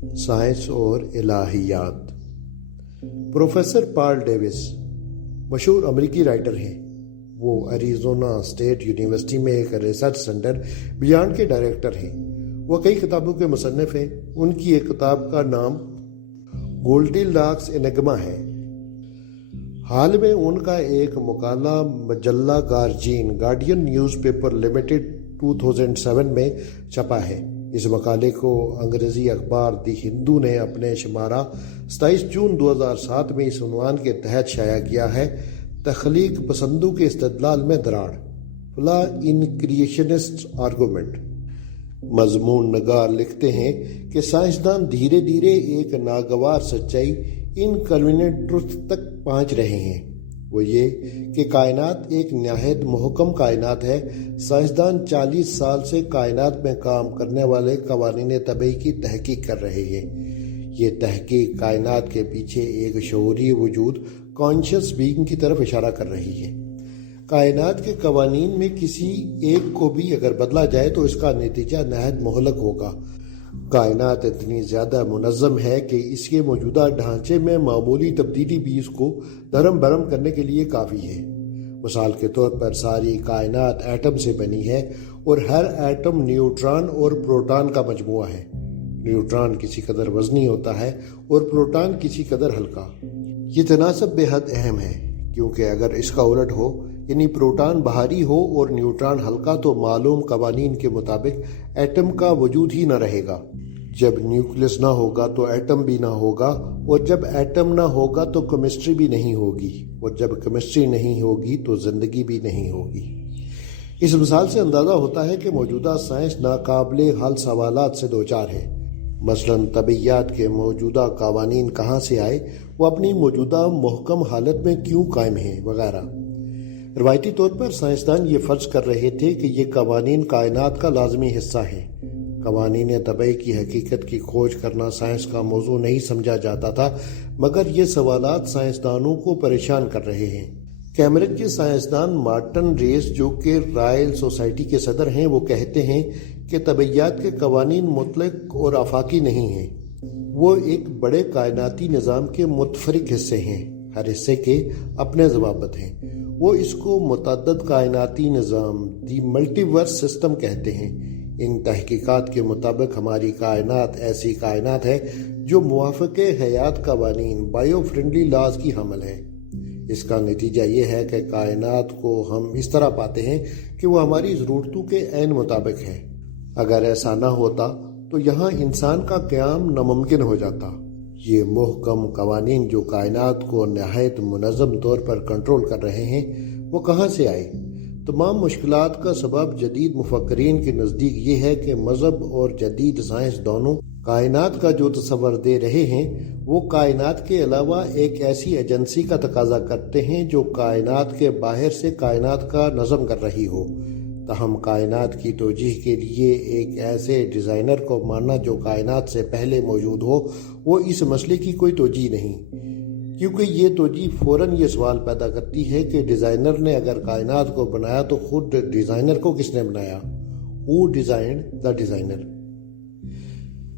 Science اور الہیات۔ Professor پال Davis مشہور امریکی رائٹر ہیں۔ وہ ایریزونا اسٹیٹ یونیورسٹی میں ایک ریسرچ سینٹر بیانڈ کے ڈائریکٹر ہیں۔ وہ کئی کتابوں کے مصنف ہیں۔ ان کی ایک کتاب کا نام گولڈی لاکس انگما ہے۔ حال میں ان کا ایک مقالہ مجلہ گارڈین نیوز پیپر لمیٹڈ 2007 میں چھپا ہے۔ اس مقالے کو انگریزی اخبار دی ہندو نے اپنے شمارہ 27 جون 2007 میں اس عنوان کے تحت شائع کیا ہے: تخلیق پسندوں کے استدلال میں دراڑ، فلا ان کریشنسٹ آرگومنٹ۔ مضمون نگار لکھتے ہیں کہ سائنسدان دھیرے دھیرے ایک ناگوار سچائی انکنوینئنٹ ٹروتھ تک پہنچ رہے ہیں۔ وہ یہ کہ کائنات ایک نہایت محکم کائنات ہے۔ سائنسدان 40 سال سے کائنات میں کام کرنے والے قوانین طبیعی کی تحقیق کر رہے ہیں۔ یہ تحقیق کائنات کے پیچھے ایک شعوری وجود کانشیس بینگ کی طرف اشارہ کر رہی ہے۔ کائنات کے قوانین میں کسی ایک کو بھی اگر بدلا جائے تو اس کا نتیجہ نہایت مہلک ہوگا۔ کائنات اتنی زیادہ منظم ہے کہ اس کے موجودہ ڈھانچے میں معمولی تبدیلی بھی اس کو دھرم برم کرنے کے لیے کافی ہے۔ مثال کے طور پر ساری کائنات ایٹم سے بنی ہے اور ہر ایٹم نیوٹران اور پروٹان کا مجموعہ ہے۔ نیوٹران کسی قدر وزنی ہوتا ہے اور پروٹان کسی قدر ہلکا۔ یہ تناسب بے حد اہم ہے، کیونکہ اگر اس کا الٹ ہو، یعنی پروٹان بھاری ہو اور نیوٹران ہلکا، تو معلوم قوانین کے مطابق ایٹم کا وجود ہی نہ رہے گا۔ جب نیوکلس نہ ہوگا تو ایٹم بھی نہ ہوگا، اور جب ایٹم نہ ہوگا تو کیمسٹری بھی نہیں ہوگی، اور جب کیمسٹری نہیں ہوگی تو زندگی بھی نہیں ہوگی۔ اس مثال سے اندازہ ہوتا ہے کہ موجودہ سائنس ناقابل حل سوالات سے دوچار ہے۔ مثلاً طبیعیات کے موجودہ قوانین کہاں سے آئے، وہ اپنی موجودہ محکم حالت میں کیوں قائم ہیں، وغیرہ۔ روایتی طور پر سائنسدان یہ فرض کر رہے تھے کہ یہ قوانین کائنات کا لازمی حصہ ہیں۔ قوانین طبیعی کی حقیقت کی کھوج کرنا سائنس کا موضوع نہیں سمجھا جاتا تھا، مگر یہ سوالات سائنسدانوں کو پریشان کر رہے ہیں۔ کیمبرج کے سائنسدان مارٹن ریس، جو کہ رائل سوسائٹی کے صدر ہیں، وہ کہتے ہیں کہ طبیعیات کے قوانین مطلق اور آفاقی نہیں ہیں۔ وہ ایک بڑے کائناتی نظام کے متفرق حصے ہیں۔ ہر حصے کے اپنے ضوابط ہیں۔ وہ اس کو متعدد کائناتی نظام، دی ملٹی ورس سسٹم کہتے ہیں۔ ان تحقیقات کے مطابق ہماری کائنات ایسی کائنات ہے جو موافق حیات قوانین، بائیو فرینڈلی لاز کی حامل ہے۔ اس کا نتیجہ یہ ہے کہ کائنات کو ہم اس طرح پاتے ہیں کہ وہ ہماری ضرورتوں کے عین مطابق ہے۔ اگر ایسا نہ ہوتا تو یہاں انسان کا قیام ناممکن ہو جاتا۔ یہ محکم قوانین جو کائنات کو نہایت منظم طور پر کنٹرول کر رہے ہیں، وہ کہاں سے آئے؟ تمام مشکلات کا سبب جدید مفکرین کے نزدیک یہ ہے کہ مذہب اور جدید سائنس دونوں کائنات کا جو تصور دے رہے ہیں، وہ کائنات کے علاوہ ایک ایسی ایجنسی کا تقاضا کرتے ہیں جو کائنات کے باہر سے کائنات کا نظم کر رہی ہو۔ تاہم کائنات کی توجیہ کے لیے ایک ایسے ڈیزائنر کو ماننا جو کائنات سے پہلے موجود ہو، وہ اس مسئلے کی کوئی توجیہ نہیں، کیونکہ یہ توجیہ فوراً یہ سوال پیدا کرتی ہے کہ ڈیزائنر نے اگر کائنات کو بنایا تو خود ڈیزائنر کو کس نے بنایا؟ Who designed the designer؟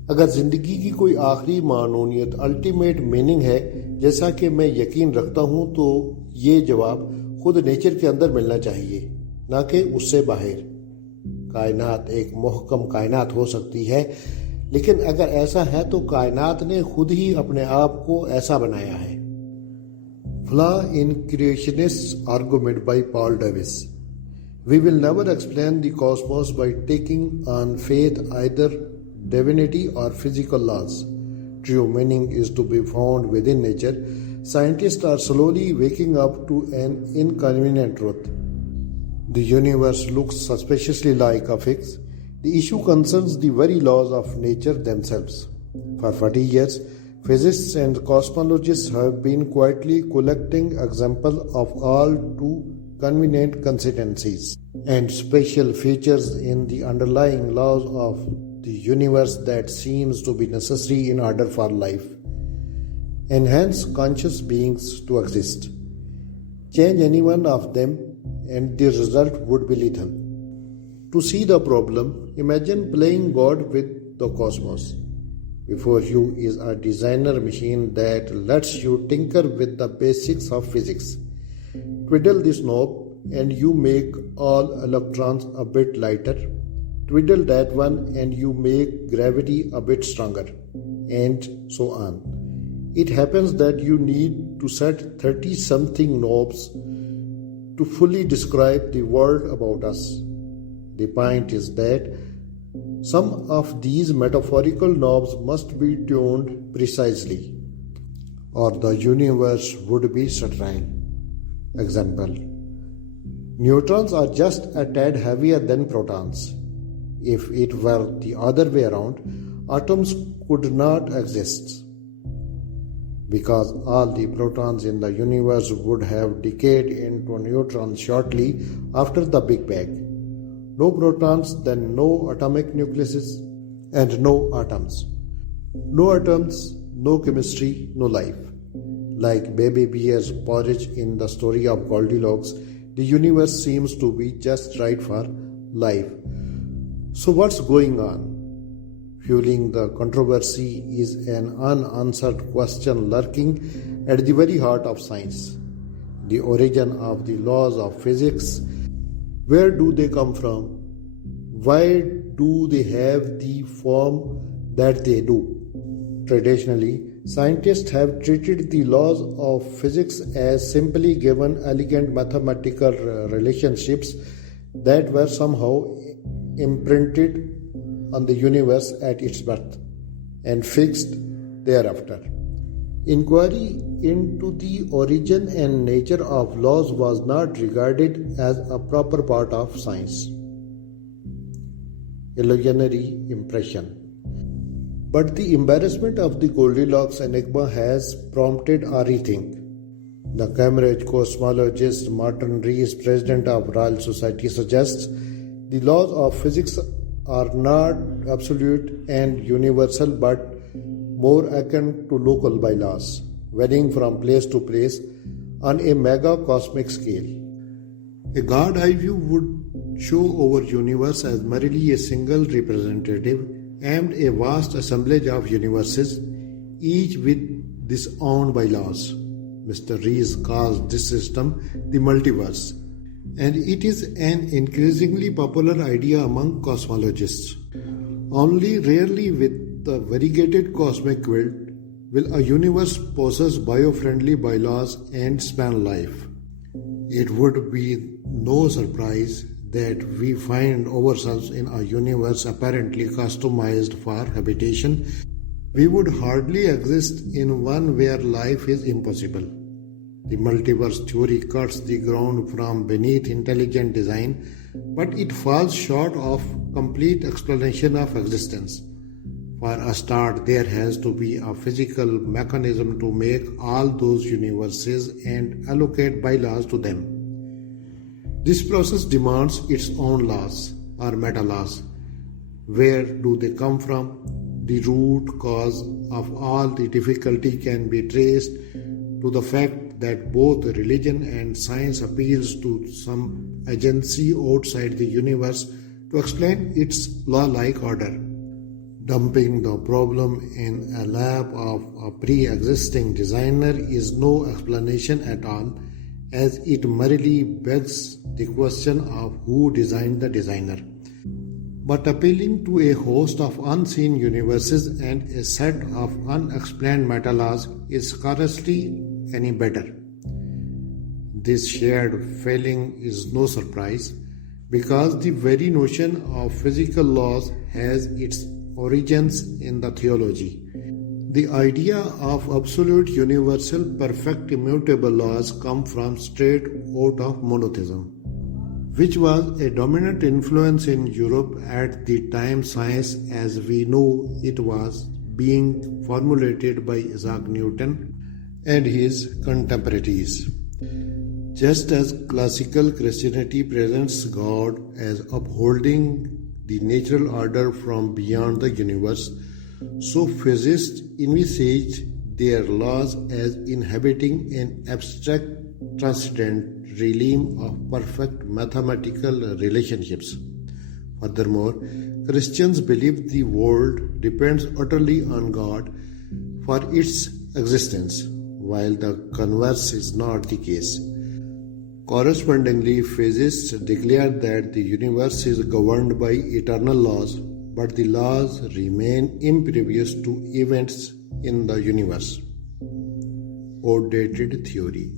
اگر زندگی کی کوئی آخری معنونیت، الٹیمیٹ میننگ ہے، جیسا کہ میں یقین رکھتا ہوں، تو یہ جواب خود نیچر کے اندر ملنا چاہیے، نہ کہ اس سے باہر۔ کائنات ایک محکم کائنات ہو سکتی ہے، لیکن اگر ایسا ہے تو کائنات نے خود ہی اپنے آپ کو ایسا بنایا ہے۔ Flaw in creationist argument by Paul Davis. We will never explain the cosmos by taking on faith either divinity or physical laws. True meaning is to be found within nature. Scientists are slowly waking up to an inconvenient truth. The universe looks suspiciously like a fix. The issue concerns the very laws of nature themselves. For 40 years, physicists and cosmologists have been quietly collecting examples of all too convenient consistencies and special features in the underlying laws of the universe that seems to be necessary in order for life, and hence conscious beings to exist. Change any one of them and the result would be lethal. To see the problem, imagine playing God with the cosmos. Before you is a designer machine that lets you tinker with the basics of physics. Twiddle this knob and you make all electrons a bit lighter. Twiddle that one and you make gravity a bit stronger, and so on. It happens that you need to set 30 something knobs to fully describe the world about us. The point is that some of these metaphorical knobs must be tuned precisely, or the universe would be sterile. Example: neutrons are just a tad heavier than protons. If it were the other way around, atoms could not exist, because all the protons in the universe would have decayed into neutrons shortly after the Big Bang. No protons, then no atomic nucleuses, and no atoms. No atoms, no chemistry, no life. Like baby bear's porridge in the story of Goldilocks, the universe seems to be just right for life. So what's going on? Fueling the controversy is an unanswered question lurking at the very heart of science. The origin of the laws of physics. Where do they come from? Why do they have the form that they do? Traditionally, scientists have treated the laws of physics as simply given elegant mathematical relationships that were somehow imprinted on the universe at its birth and fixed thereafter. Inquiry into the origin and nature of laws was not regarded as a proper part of science. Illusionary impression. But the embarrassment of the Goldilocks enigma has prompted a rethink. The Cambridge cosmologist Martin Rees, president of Royal Society, suggests the laws of physics are not absolute and universal but more akin to local bylaws, varying from place to place on a mega cosmic scale. A God eye view would show our universe as merely a single representative and a vast assemblage of universes, each with its own bylaws. Mr. Rees calls this system the multiverse, and it is an increasingly popular idea among cosmologists. Only rarely with the variegated cosmic quilt will a universe possess bio-friendly bylaws and span life. It would be no surprise that we find ourselves in a universe apparently customized for habitation. We would hardly exist in one where life is impossible. The multiverse theory cuts the ground from beneath intelligent design, but it falls short of complete explanation of existence. For a start, there has to be a physical mechanism to make all those universes and allocate bylaws to them. This process demands its own laws or meta-laws. Where do they come from? The root cause of all the difficulty can be traced to the fact that both religion and science appeals to some agency outside the universe to explain its law-like order. Dumping the problem in a lap of a pre-existing designer is no explanation at all, as it merely begs the question of who designed the designer. But appealing to a host of unseen universes and a set of unexplained meta-laws is scarcely any better. This shared failing is no surprise, because the very notion of physical laws has its origins in the theology. The idea of absolute, universal, perfect, immutable laws come from straight out of monotheism, which was a dominant influence in Europe at the time science as we know it was being formulated by Isaac Newton and his contemporaries. Just as classical Christianity presents God as upholding the natural order from beyond the universe, so physicists envisage their laws as inhabiting an abstract, transcendent realm of perfect mathematical relationships. Furthermore, Christians believe the world depends utterly on God for its existence, while the converse is not the case. Correspondingly, physicists declare that the universe is governed by eternal laws, but the laws remain impervious to events in the universe. Outdated theory.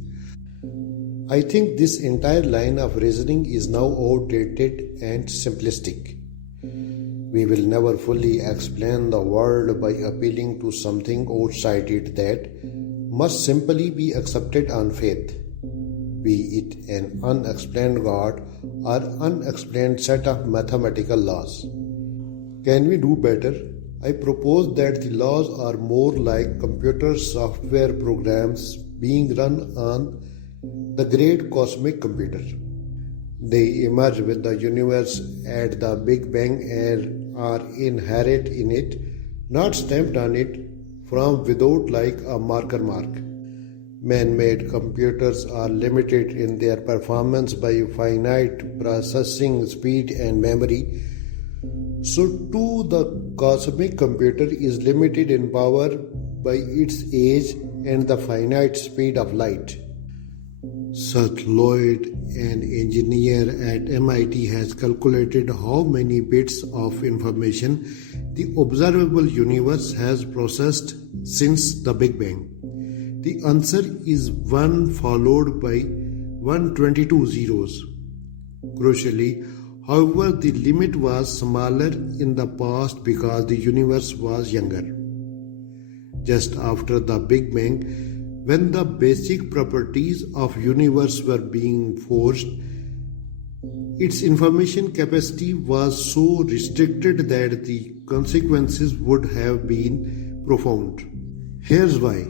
I think this entire line of reasoning is now outdated and simplistic. We will never fully explain the world by appealing to something outside it that must simply be accepted on faith, be it an unexplained God or unexplained set of mathematical laws. Can we do better? I propose that the laws are more like computer software programs being run on the great cosmic computer. They emerge with the universe at the Big Bang and are inherent in it, not stamped on it from without like a marker mark. Man-made computers are limited in their performance by finite processing speed and memory. So too the cosmic computer is limited in power by its age and the finite speed of light. Seth Lloyd, an engineer at MIT, has calculated how many bits of information the observable universe has processed since the Big Bang. The answer is 1 followed by 122 zeros. Crucially, however, the limit was smaller in the past because the universe was younger. Just after the Big Bang, when the basic properties of universe were being forced, its information capacity was so restricted that the consequences would have been profound. Here's why.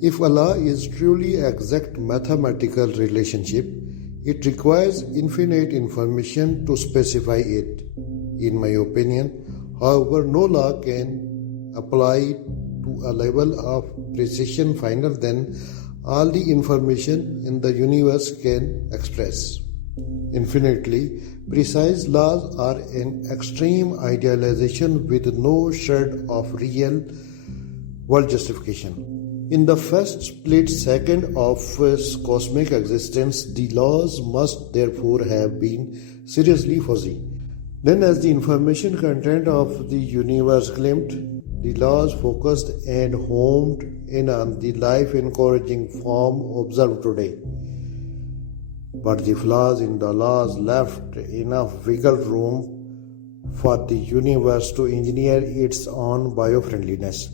If Allah is truly exact mathematical relationship, it requires infinite information to specify it. In my opinion, however, no law can apply to a level of precision finer than all the information in the universe can express. Infinitely precise laws are an extreme idealization with no shred of real world justification. In the first split second of cosmic existence, the laws must therefore have been seriously fuzzy. Then, as the information content of the universe climbed, the laws focused and homed in on the life-encouraging form observed today. But the flaws in the laws left enough wiggle room for the universe to engineer its own biofriendliness.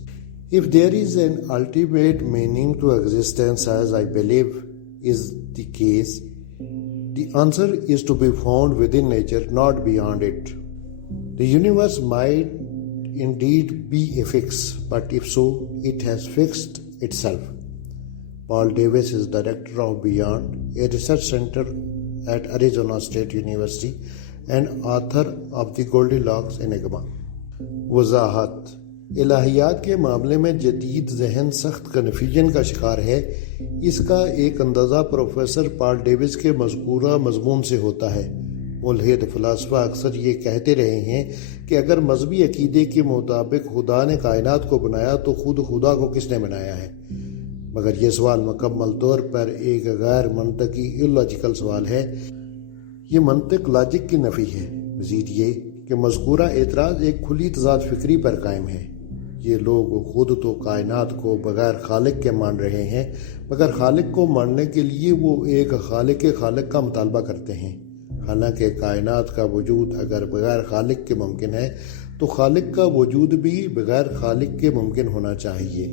If there is an ultimate meaning to existence, as I believe is the case, the answer is to be found within nature, not beyond it. The universe might indeed be a fix, but if so, it has fixed itself. Paul Davis is director of Beyond, a research center at Arizona State University, and author of the Goldilocks Enigma. वजाहत इलाहियात के मामले में जदीद जहन सख्त confusion का शिकार है। इसका एक अंदाज़ा प्रोफेसर पॉल डेविस के मज़कूरा मज़मून से होता है। मुल्हिद फ़लसफ़ा अक्सर ये कहते रहे हैं कि अगर मजहबी अकीदे के मुताबिक खुदा ने कायनात को बनाया तो खुद खुदा को किसने बनाया है। मगर यह सवाल मुकम्मल तौर पर एक गैर मंतकी इलॉजिकल सवाल है। ये मंतिक लॉजिक की नफ़ी है। मज़ीद ये कि मज़कूरा एतराज़ एक खुली तज़ाद फ़िक्री पर कायम है। ये लोग खुद तो कायनात को बगैर खालिक के मान रहे हैं, मगर खालिक को मानने के लिए वो एक खालिक का मुतालबा करते हैं। हालांकि कायनात का वजूद अगर बगैर खालिक के मुमकिन है तो खालिक का वजूद भी बगैर खालिक के मुमकिन होना चाहिए।